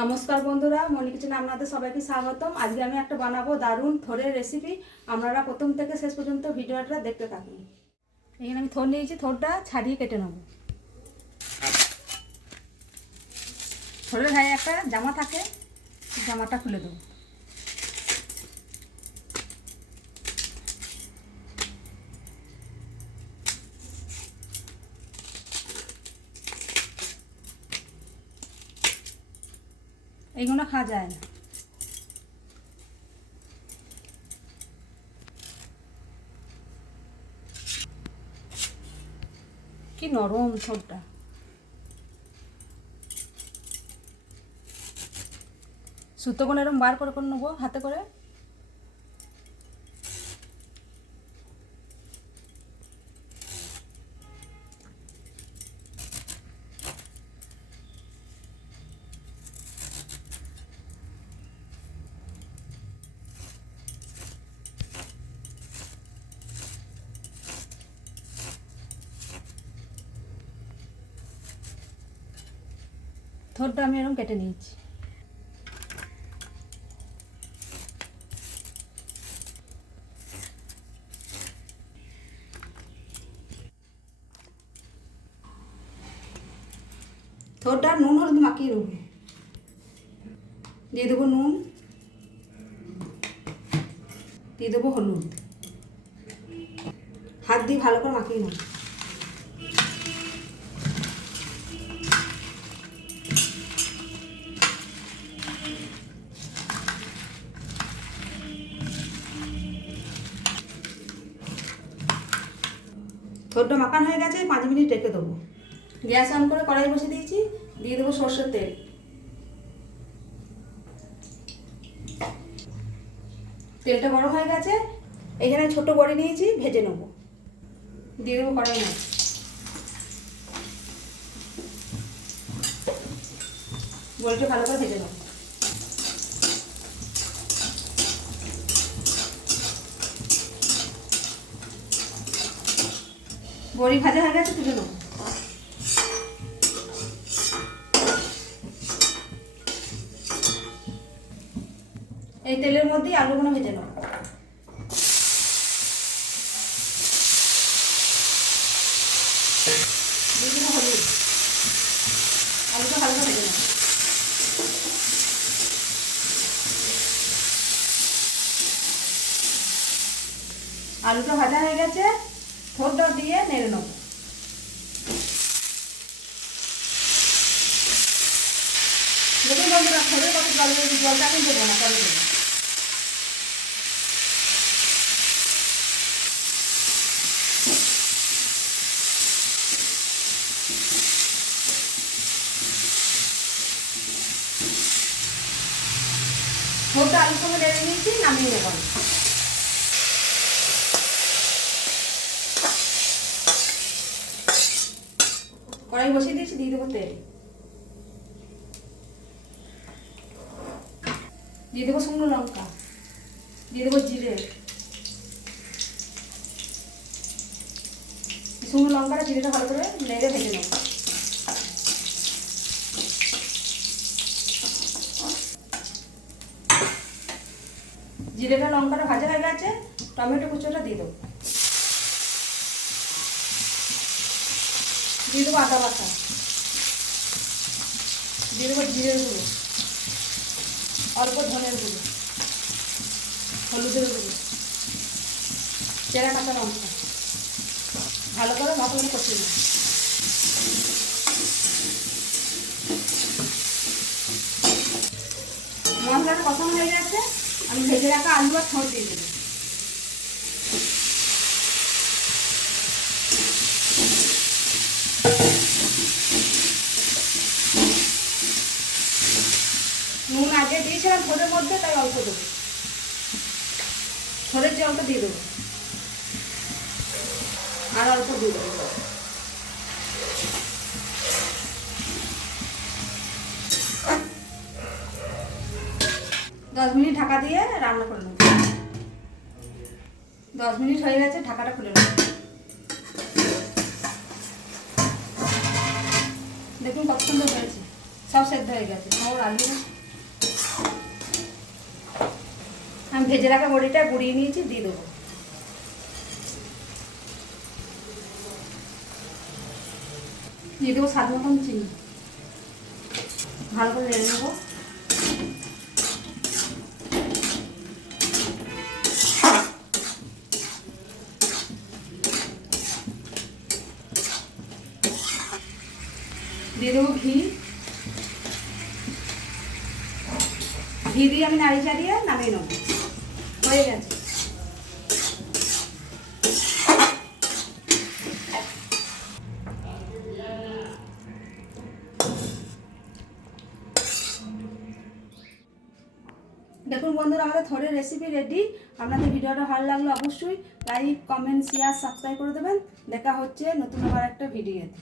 নমস্কার বন্ধুরা, মনি কিচেনে আপনাদের সবাইকে স্বাগতম। আজকে আমি একটা বানাবো দারুণ থোরের রেসিপি। আপনারা প্রথম থেকে শেষ পর্যন্ত ভিডিওটা দেখতে থাকুন। এখানে আমি থোর নিয়েছি, থোরটা ছাড়িয়ে কেটে নেব। থোরের গায়ে একটা জামা থাকে, জামাটা খুলে দেবো। এইগুলো খাওয়া যায় না। কি নরম থোরটা। সুতোগুলো এরকম বার করে করে নেবো হাতে করে। থোরটা আমি এরকম কেটে নিয়েছি। থোরটা নুন হলুদ মাখিয়ে দেবো। দিয়ে দেবো নুন, দিয়ে দেবো হলুদ, হাত দিয়ে ভালো করে মাখিয়ে নেব। থোরটা মাখানো হয়ে গেছে, 5 মিনিট রেখে দেবো। গ্যাস অন করে কড়াই বসিয়ে দিয়েছি, দিয়ে দেবো সরষের তেল। তেলটা গরম হয়ে গেছে, এখানে ছোট বড়ি নিয়েছি, ভেজে নেব। দিয়ে দেবো কড়াই মাছ। বড়িটা ভালো করে ভেজে নেব। বড়ি ভাজা হয়ে গেছে, তুলে নেব। এই তেলের মধ্যেই আলুগুলো ভেজে নেব। দিয়ে দেবো হলুদ, আলুটা ভালো করে ভেজে নেব। আলুটা ভাজা হয়ে গেছে, থোরটা দিয়ে নেড়ে নেব। দেখুন বন্ধুরা, থোরের কত জল, জলটা এখন দেবো না, পরে দেবো। থোরটা আলুর সঙ্গে নেড়ে নিয়েছি, নামিয়ে নেব। কড়াই বসিয়ে দিয়েছি, দিয়ে দেবো তেল, দিয়ে দেবো শুকনো লঙ্কা, দিয়ে দেবো জিরে। শুকনো লঙ্কাটা জিরেটা ভালো করে নেড়ে ভেজে নেব। জিরেটা লঙ্কাটা ভাজা হয়ে গেছে, টমেটো কুচোটা দিয়ে দেবো। দিয়ে দেবো আদা বাটা, দিয়ে দেবো জিরের গুঁড়ো, অল্প ধনের গুঁড়ো, হলুদের গুঁড়ো, চেরা কাঁচা লঙ্কা। ভালো করে মশলাটা কষিয়ে নেব। মশলাটা কষানো হয়ে গেছে, আমি ভেজে রাখা আলু আর থোর দিয়ে দেবো। নুন আগে দিয়েছিলাম থোরের মধ্যে, তাই অল্প দেবো। থোরের জলটা দিয়ে দেবো, আর অল্প দিয়ে দেবো। 10 মিনিট ঢাকা দিয়ে রান্না করে নেব। 10 মিনিট হয়ে গেছে, ঢাকাটা খুলে নেব। দেখুন কত সুন্দর হয়েছে। সব সেদ্ধ হয়ে গেছে। থোর, আলু আমি ভেজে রাখা বড়িটা গুঁড়িয়ে নিয়েছি, দিয়ে দেবো। দিয়ে দেবো স্বাদ মতন চিনি, ভালো করে নেড়ে নেবো। দিয়ে দেবো ঘি, ঘি দিয়ে আমি নাড়ি চাড়িয়ে নামিয়ে নেবো। হয়ে গেছে। দেখুন বন্ধুরা, আমাদের থোরের রেসিপি রেডি। আপনাদের ভিডিওটা ভালো লাগলে অবশ্যই লাইক, কমেন্ট, শেয়ার, সাবস্ক্রাইব করে দেবেন। দেখা হচ্ছে নতুন আবার একটা ভিডিওতে।